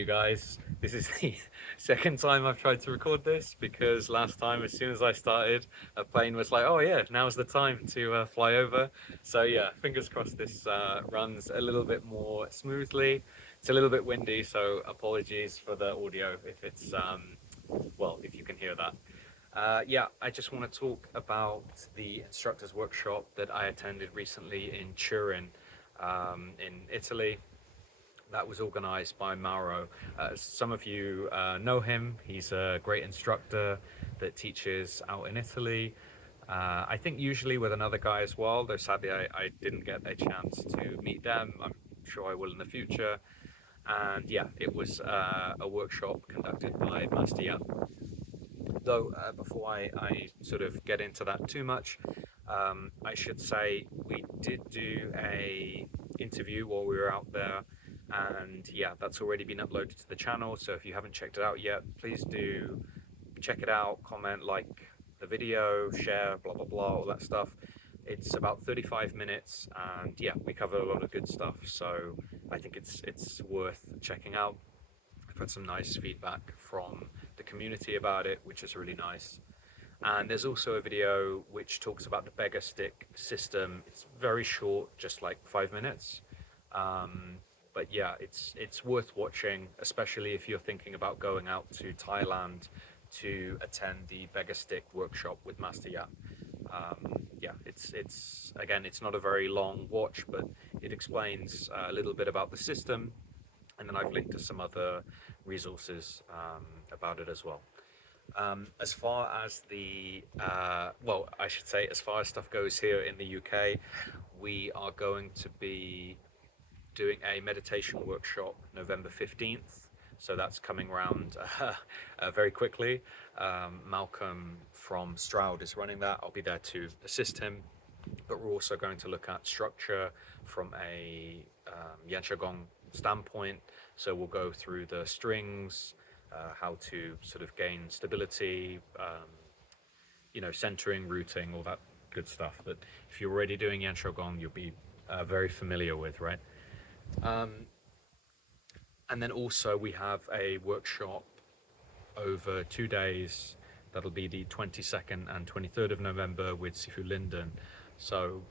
you guys. This is the second time I've tried to record this because last time, as soon as I started, a plane was like, oh yeah, now's the time to fly over. So yeah, fingers crossed this runs a little bit more smoothly. It's a little bit windy, so apologies for the audio if it's, well, if you can hear that. Yeah, I just want to talk about the instructors workshop that I attended recently in Turin, in Italy. That was organized by Mauro. Some of you know him. He's a great instructor that teaches out in Italy. I think usually with another guy as well, though sadly I didn't get a chance to meet them. I'm sure I will in the future. And yeah, it was a workshop conducted by Master Yan. Though before I sort of get into that too much, I should say we did do a interview while we were out there, and yeah, that's already been uploaded to the channel. So if you haven't checked it out yet, please do check it out, comment, like the video, share, blah blah blah, all that stuff. It's about 35 minutes, and yeah, we cover a lot of good stuff. So I think it's worth checking out. I've had some nice feedback from the community about it, which is really nice. And there's also a video which talks about the beggar stick system. It's very short, just like 5 minutes. But yeah, it's worth watching, especially if you're thinking about going out to Thailand to attend the beggar stick workshop with Master Yan. Yeah, it's again, it's not a very long watch, but it explains a little bit about the system, and then I've linked to some other resources about it as well. As far as the, well, I should say, as far as stuff goes here in the UK, we are going to be doing a meditation workshop November 15th. So that's coming around very quickly. Malcolm from Stroud is running that. I'll be there to assist him. But we're also going to look at structure from a Yan Shou Gong standpoint. So we'll go through the strings, how to sort of gain stability, centering, routing, all that good stuff that if you're already doing Yan Shou Gong, you'll be very familiar with, right? And then also we have a workshop over 2 days. That'll be the 22nd and 23rd of November with Sifu Linden. So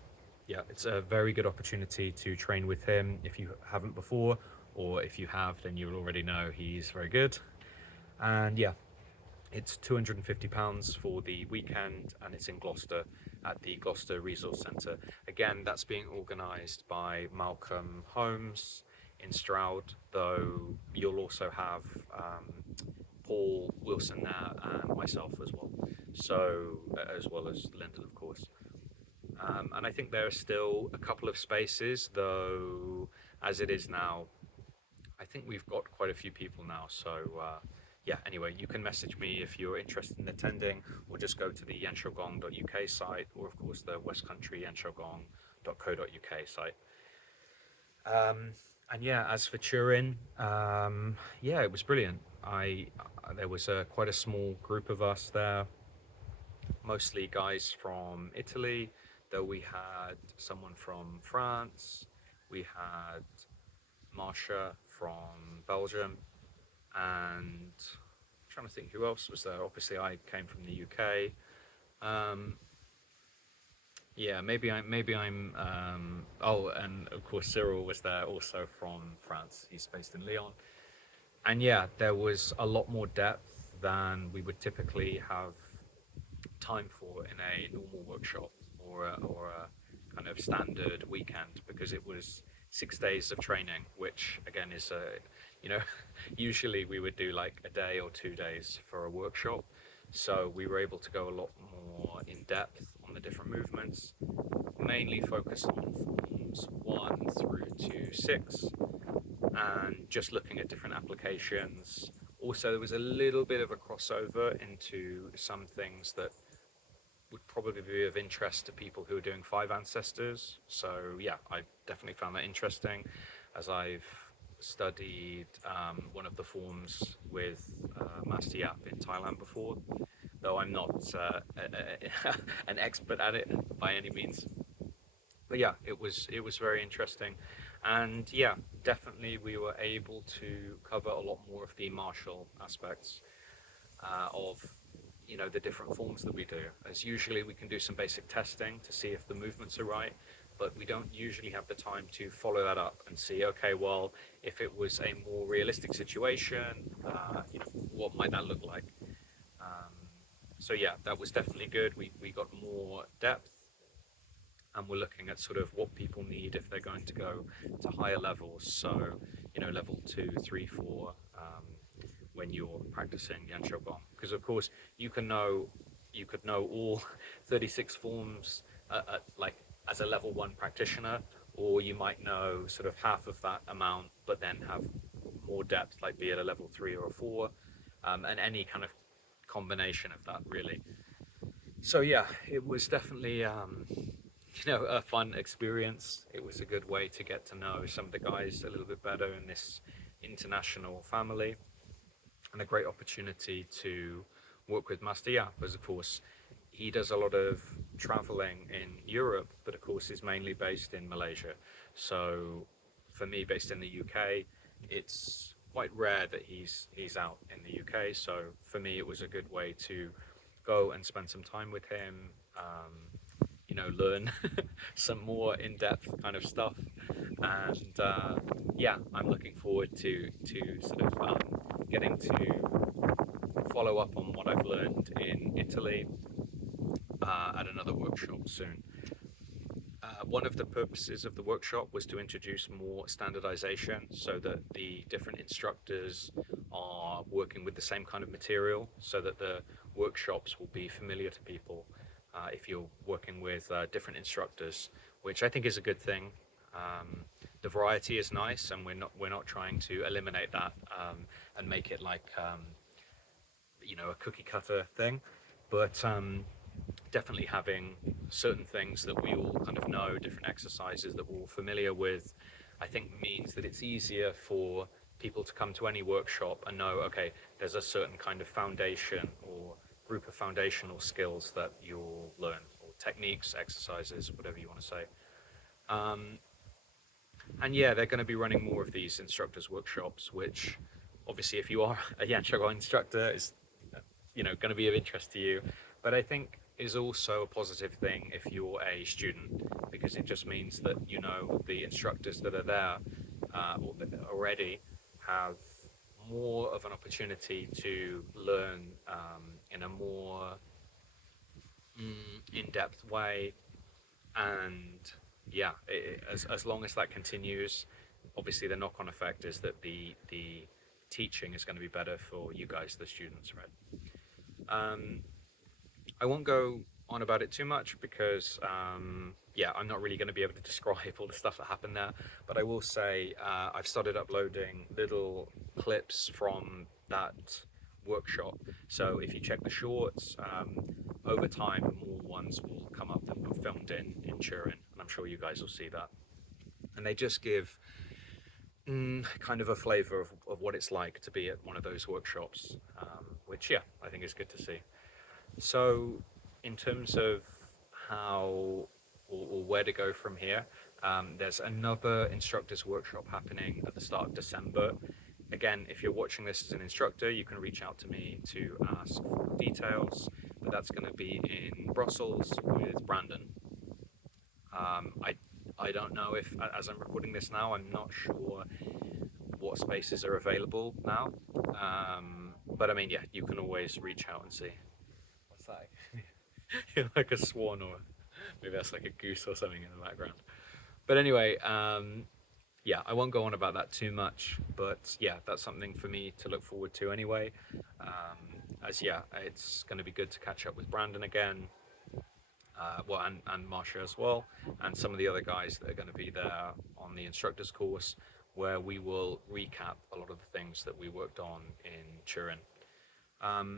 yeah, it's a very good opportunity to train with him if you haven't before, or if you have, then you'll already know he's very good. And yeah, it's £250 for the weekend, and it's in Gloucester at the Gloucester Resource Centre. Again, that's being organised by Malcolm Holmes in Stroud, though you'll also have Paul Wilson there and myself as well. So, as well as Lyndon, of course. And I think there are still a couple of spaces, though, as it is now, I think we've got quite a few people now. So, yeah, anyway, you can message me if you're interested in attending, or just go to the yanshogong.uk site, or of course the West Country yanshogong.co.uk site. And yeah, as for Turin, yeah, it was brilliant. There was quite a small group of us there, mostly guys from Italy, though we had someone from France, we had Marsha from Belgium, and I'm trying to think who else was there. Obviously, I came from the UK. Yeah, maybe I'm. Oh, and of course Cyril was there also from France. He's based in Lyon. And yeah, there was a lot more depth than we would typically have time for in a normal workshop or a kind of standard weekend, because it was 6 days of training, which again is usually we would do like a day or 2 days for a workshop. So we were able to go a lot more in depth on the different movements, mainly focused on forms 1 through to 6, and just looking at different applications. Also, there was a little bit of a crossover into some things that would probably be of interest to people who are doing 5 ancestors. So yeah, I definitely found that interesting, as I've studied one of the forms with Master Yap in Thailand before, though I'm not an expert at it by any means. But yeah, it was very interesting. And yeah, definitely we were able to cover a lot more of the martial aspects of the different forms that we do. As usually we can do some basic testing to see if the movements are right, but we don't usually have the time to follow that up and see, okay, well, if it was a more realistic situation, what might that look like? Um, so yeah, that was definitely good. We got more depth, and we're looking at sort of what people need if they're going to go to higher levels. So, level 2, 3, 4, when you're practicing Yan Shou Gong, because of course you could know all 36 forms like as a level 1 practitioner, or you might know sort of half of that amount, but then have more depth, like be at a level 3 or a 4, and any kind of combination of that really. So yeah, it was definitely a fun experience. It was a good way to get to know some of the guys a little bit better in this international family, and a great opportunity to work with Master Ya, because of course he does a lot of traveling in Europe, but of course is mainly based in Malaysia. So for me, based in the UK, it's quite rare that he's out in the UK. So for me, it was a good way to go and spend some time with him. Learn some more in-depth kind of stuff, and yeah, I'm looking forward to sort of getting to follow up on what I've learned in Italy at another workshop soon. One of the purposes of the workshop was to introduce more standardization so that the different instructors are working with the same kind of material, so that the workshops will be familiar to people if you're working with different instructors, which I think is a good thing. The variety is nice, and we're not trying to eliminate that and make it like a cookie cutter thing, but definitely having certain things that we all kind of know, different exercises that we're all familiar with, I think means that it's easier for people to come to any workshop and know, okay, there's a certain kind of foundation or group of foundational skills that you'll learn, or techniques, exercises, whatever you want to say. Um, and yeah, they're going to be running more of these instructors workshops, which obviously if you are a Yan Shou Gong instructor is going to be of interest to you, but I think is also a positive thing if you're a student, because it just means that the instructors that are there already have more of an opportunity to learn in a more in-depth way. And yeah, as long as that continues, obviously the knock-on effect is that the teaching is going to be better for you guys, the students, right? um, I won't go on about it too much because yeah, I'm not really going to be able to describe all the stuff that happened there, but I will say I've started uploading little clips from that workshop. So if you check the shorts, over time more ones will come up that were filmed in Turin, and I'm sure you guys will see that. And they just give kind of a flavor of what it's like to be at one of those workshops, which yeah, I think is good to see. So, in terms of how or where to go from here, there's another instructors workshop happening at the start of December. Again, if you're watching this as an instructor, you can reach out to me to ask for details, but that's going to be in Brussels with Brandon. I don't know if, as I'm recording this now, I'm not sure what spaces are available now. But I mean, yeah, you can always reach out and see. What's that? You're like a swan, or maybe that's like a goose or something in the background. But anyway, yeah, I won't go on about that too much. But yeah, that's something for me to look forward to anyway. As yeah, it's going to be good to catch up with Brandon again. Well, and Marsha as well, and some of the other guys that are going to be there on the instructors course, where we will recap a lot of the things that we worked on in Turin.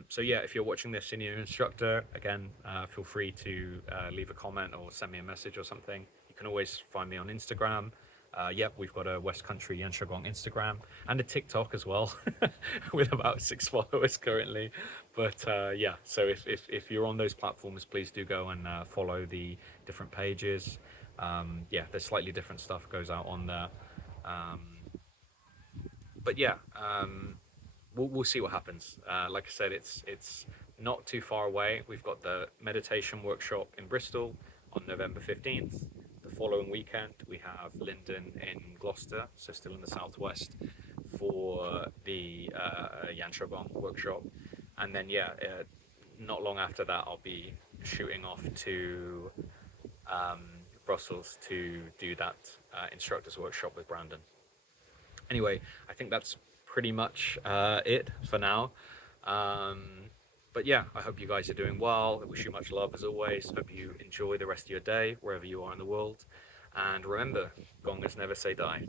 So yeah, if you're watching this and you're an instructor, again, feel free to leave a comment or send me a message or something. You can always find me on Instagram. Yep, we've got a West Country Yan Shou Gong Instagram and a TikTok as well, with about 6 followers currently. But yeah, so if you're on those platforms, please do go and follow the different pages. Yeah, there's slightly different stuff goes out on there. Um, but yeah, we'll see what happens. Like I said, it's not too far away. We've got the meditation workshop in Bristol on November 15th. The following weekend, we have Linden in Gloucester, so still in the southwest, for the Yan Shou Gong workshop. And then, yeah, not long after that, I'll be shooting off to um, Brussels to do that instructors workshop with Brandon. Anyway, I think that's pretty much it for now. Um, but yeah, I hope you guys are doing well. I wish you much love as always. Hope you enjoy the rest of your day wherever you are in the world. And remember, gongers never say die.